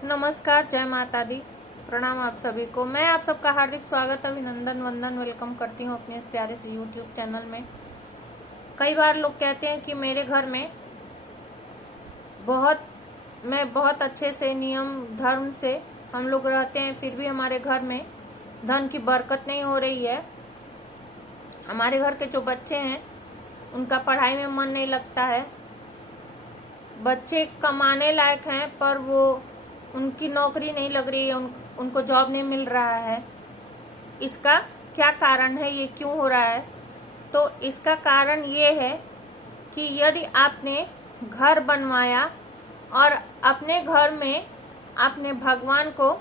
नमस्कार, जय माता दी। प्रणाम आप सभी को। मैं आप सबका हार्दिक स्वागत, अभिनंदन, वंदन, वेलकम करती हूँ अपने इस प्यारे से YouTube चैनल में। कई बार लोग कहते हैं कि मेरे घर में मैं बहुत अच्छे से नियम धर्म से हम लोग रहते हैं, फिर भी हमारे घर में धन की बरकत नहीं हो रही है। हमारे घर के जो बच्चे हैं उनका पढ़ाई में मन नहीं लगता है। बच्चे कमाने लायक हैं पर वो उनकी नौकरी नहीं लग रही है, उनको जॉब नहीं मिल रहा है। इसका क्या कारण है, ये क्यों हो रहा है? तो इसका कारण ये है कि यदि आपने घर बनवाया और अपने घर में आपने भगवान को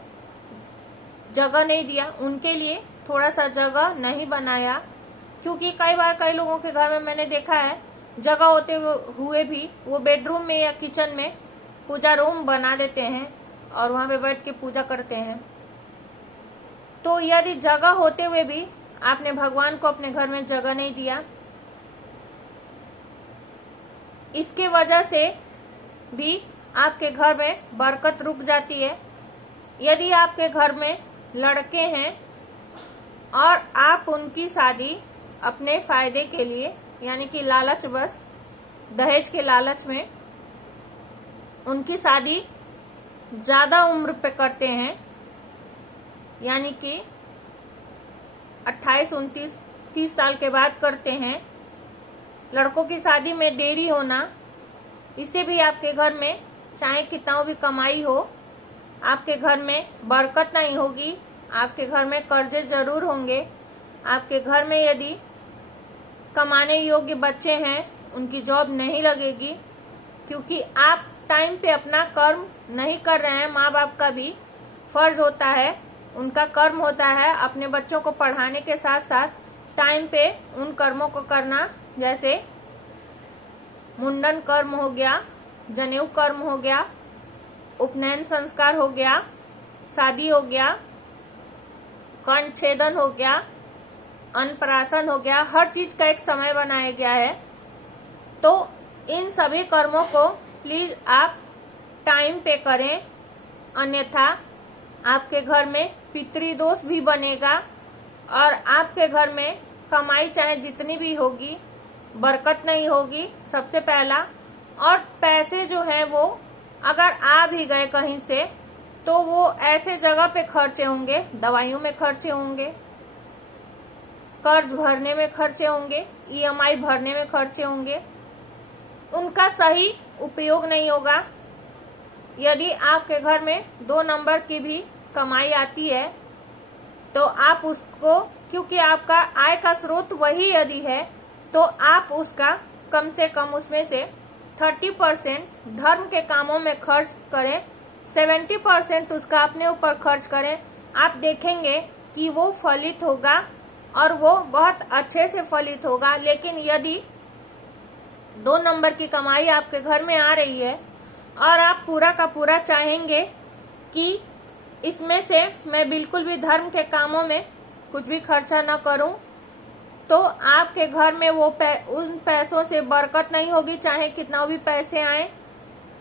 जगह नहीं दिया, उनके लिए थोड़ा सा जगह नहीं बनाया, क्योंकि कई बार कई लोगों के घर में मैंने देखा है जगह होते हुए भी वो बेडरूम में या किचन में पूजा रूम बना देते हैं और वहां पे बैठ के पूजा करते हैं। तो यदि जगह होते हुए भी आपने भगवान को अपने घर में जगह नहीं दिया, इसके वजह से भी आपके घर में बरकत रुक जाती है। यदि आपके घर में लड़के हैं और आप उनकी शादी अपने फायदे के लिए, यानी कि लालच, बस दहेज के लालच में उनकी शादी ज्यादा उम्र पे करते हैं, यानी कि 28, 29, 30 साल के बाद करते हैं, लड़कों की शादी में देरी होना, इससे भी आपके घर में चाहे कितना भी कमाई हो, आपके घर में बरकत नहीं होगी। आपके घर में कर्जे जरूर होंगे। आपके घर में यदि कमाने योग्य बच्चे हैं, उनकी जॉब नहीं लगेगी, क्योंकि आप टाइम पे अपना कर्म नहीं कर रहे हैं। माँ बाप का भी फर्ज होता है, उनका कर्म होता है अपने बच्चों को पढ़ाने के साथ साथ टाइम पे उन कर्मों को करना, जैसे मुंडन कर्म हो गया, जनेऊ कर्म हो गया, उपनयन संस्कार हो गया, शादी हो गया, कर्ण छेदन हो गया, अन्नप्राशन हो गया। हर चीज का एक समय बनाया गया है। तो इन सभी कर्मों को प्लीज आप टाइम पे करें, अन्यथा आपके घर में पितृदोष भी बनेगा और आपके घर में कमाई चाहे जितनी भी होगी, बरकत नहीं होगी, सबसे पहला। और पैसे जो हैं वो अगर आ भी गए कहीं से, तो वो ऐसे जगह पे खर्चे होंगे, दवाइयों में खर्चे होंगे, कर्ज भरने में खर्चे होंगे, EMI भरने में खर्चे होंगे, उनका सही उपयोग नहीं होगा। यदि आपके घर में 2 नंबर की भी कमाई आती है तो आप उसको, क्योंकि आपका आय का स्रोत वही यदि है, तो आप उसका कम से कम उसमें से 30% धर्म के कामों में खर्च करें, 70% उसका अपने ऊपर खर्च करें। आप देखेंगे कि वो फलित होगा और वो बहुत अच्छे से फलित होगा। लेकिन यदि 2 नंबर की कमाई आपके घर में आ रही है और आप पूरा का पूरा चाहेंगे कि इसमें से मैं बिल्कुल भी धर्म के कामों में कुछ भी खर्चा न करूं, तो आपके घर में वो उन पैसों से बरकत नहीं होगी, चाहे कितना भी पैसे आए।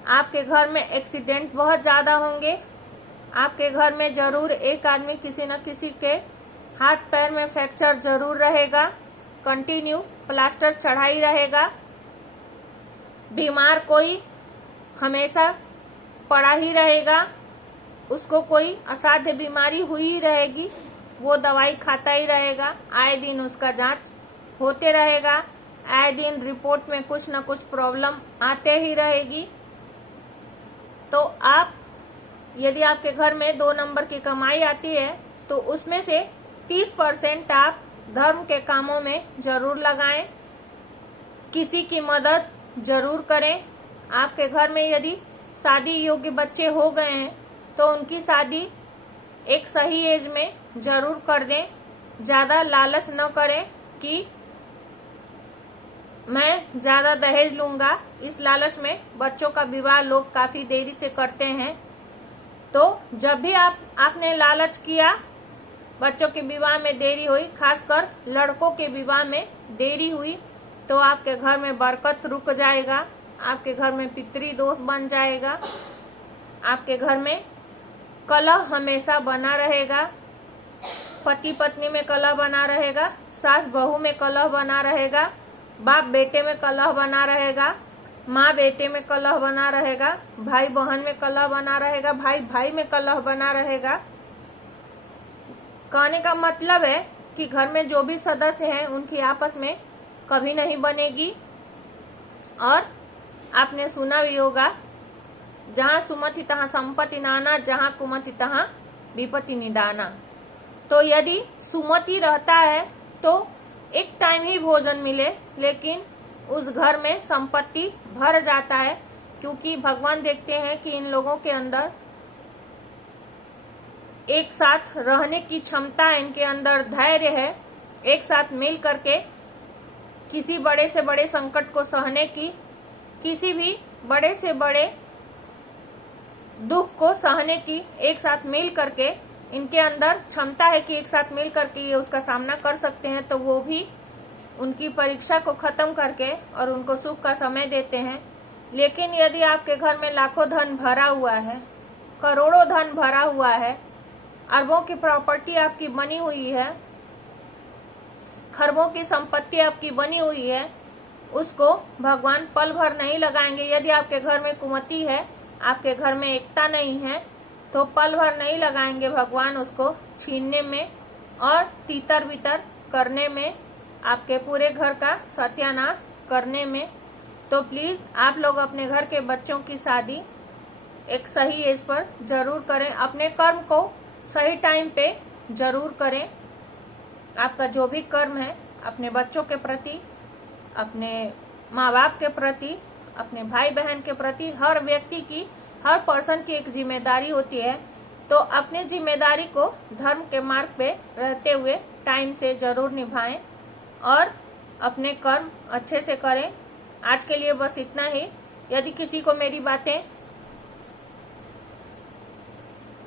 आपके घर में एक्सीडेंट बहुत ज्यादा होंगे। आपके घर में जरूर एक आदमी किसी न किसी के हाथ पैर में फ्रैक्चर जरूर रहेगा, कंटिन्यू प्लास्टर चढ़ा ही रहेगा। बीमार कोई हमेशा पड़ा ही रहेगा, उसको कोई असाध्य बीमारी हुई ही रहेगी, वो दवाई खाता ही रहेगा, आए दिन उसका जांच होते रहेगा, आए दिन रिपोर्ट में कुछ न कुछ प्रॉब्लम आते ही रहेगी। तो आप, यदि आपके घर में 2 नंबर की कमाई आती है तो उसमें से 30% आप धर्म के कामों में जरूर लगाएं, किसी की मदद जरूर करें। आपके घर में यदि शादी योग्य बच्चे हो गए हैं तो उनकी शादी एक सही एज में जरूर कर दें। ज्यादा लालच न करें कि मैं ज्यादा दहेज लूंगा, इस लालच में बच्चों का विवाह लोग काफी देरी से करते हैं। तो जब भी आपने लालच किया, बच्चों के विवाह में देरी हुई, खासकर लड़कों के विवाह में देरी हुई, तो आपके घर में बरकत रुक जाएगा, आपके घर में पितृदोष बन जाएगा, आपके घर में कलह हमेशा बना रहेगा, पति पत्नी में कलह बना रहेगा, सास बहू में कलह बना रहेगा, बाप बेटे में कलह बना रहेगा, माँ बेटे में कलह बना रहेगा, भाई बहन में कलह बना रहेगा, भाई भाई में कलह बना रहेगा। कहने का मतलब है कि घर में जो भी सदस्य हैं उनकी आपस में कभी नहीं बनेगी। और आपने सुना भी होगा, जहाँ सुमति तहाँ संपत्ति नाना, जहाँ कुमति तहाँ विपत्ति निदाना। तो यदि सुमति रहता है तो एक टाइम ही भोजन मिले, लेकिन उस घर में संपत्ति भर जाता है, क्योंकि भगवान देखते हैं कि इन लोगों के अंदर एक साथ रहने की क्षमता है, इनके अंदर धैर्य है, एक साथ मिल करके किसी बड़े से बड़े संकट को सहने की, किसी भी बड़े से बड़े दुख को सहने की एक साथ मिल करके इनके अंदर क्षमता है कि एक साथ मिल करके ये उसका सामना कर सकते हैं। तो वो भी उनकी परीक्षा को खत्म करके और उनको सुख का समय देते हैं। लेकिन यदि आपके घर में लाखों धन भरा हुआ है, करोड़ों धन भरा हुआ है, अरबों की प्रॉपर्टी आपकी बनी हुई है, खरबों की संपत्ति आपकी बनी हुई है, उसको भगवान पल भर नहीं लगाएंगे। यदि आपके घर में कुमति है, आपके घर में एकता नहीं है, तो पल भर नहीं लगाएंगे भगवान उसको छीनने में और तीतर बितर करने में, आपके पूरे घर का सत्यानाश करने में। तो प्लीज आप लोग अपने घर के बच्चों की शादी एक सही एज पर जरूर करें, अपने कर्म को सही टाइम पे जरूर करें। आपका जो भी कर्म है अपने बच्चों के प्रति, अपने माँ बाप के प्रति, अपने भाई बहन के प्रति, हर व्यक्ति की, हर पर्सन की एक जिम्मेदारी होती है। तो अपनी जिम्मेदारी को धर्म के मार्ग पे रहते हुए टाइम से जरूर निभाएं और अपने कर्म अच्छे से करें। आज के लिए बस इतना ही। यदि किसी को मेरी बातें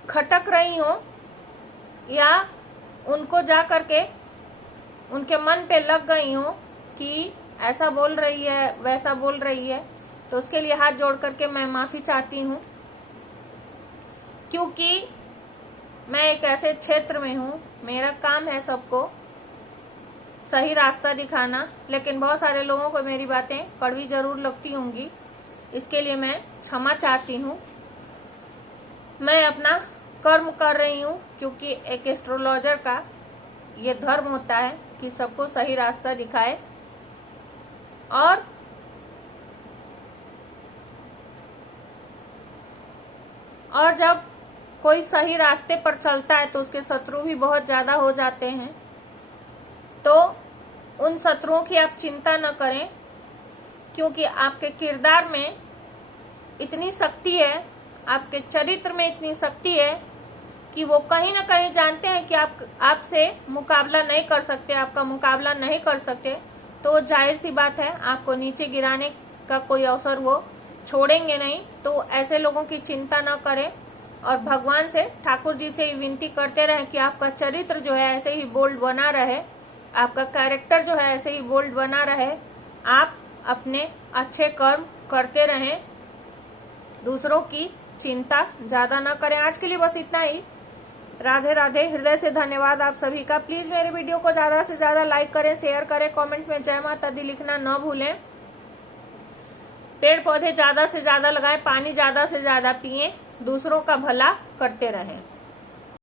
खटक रही हो या उनको जा करके उनके मन पे लग गई हो कि ऐसा बोल रही है, वैसा बोल रही है, तो उसके लिए हाथ जोड़ करके मैं माफी चाहती हूँ, क्योंकि मैं एक ऐसे क्षेत्र में हूँ, मेरा काम है सबको सही रास्ता दिखाना। लेकिन बहुत सारे लोगों को मेरी बातें कड़वी जरूर लगती होंगी, इसके लिए मैं क्षमा चाहती हूँ। मैं अपना कर्म कर रही हूँ, क्योंकि एक एस्ट्रोलॉजर का ये धर्म होता है कि सबको सही रास्ता दिखाए। और जब कोई सही रास्ते पर चलता है तो उसके शत्रु भी बहुत ज्यादा हो जाते हैं। तो उन शत्रुओं की आप चिंता न करें, क्योंकि आपके किरदार में इतनी शक्ति है, आपके चरित्र में इतनी शक्ति है कि वो कहीं ना कहीं जानते हैं कि आपसे मुकाबला नहीं कर सकते, आपका मुकाबला नहीं कर सकते। तो जाहिर सी बात है आपको नीचे गिराने का कोई अवसर वो छोड़ेंगे नहीं। तो ऐसे लोगों की चिंता न करें और भगवान से, ठाकुर जी से विनती करते रहें कि आपका चरित्र जो है ऐसे ही बोल्ड बना रहे, आपका कैरेक्टर जो है ऐसे ही बोल्ड बना रहे, आप अपने अच्छे कर्म करते रहें, दूसरों की चिंता ज्यादा न करें। आज के लिए बस इतना ही। राधे राधे। हृदय से धन्यवाद आप सभी का। प्लीज मेरे वीडियो को ज्यादा से ज्यादा लाइक करें, शेयर करें, कमेंट में जय माता दी लिखना न भूलें। पेड़ पौधे ज्यादा से ज्यादा लगाएं, पानी ज्यादा से ज्यादा पिएं, दूसरों का भला करते रहें।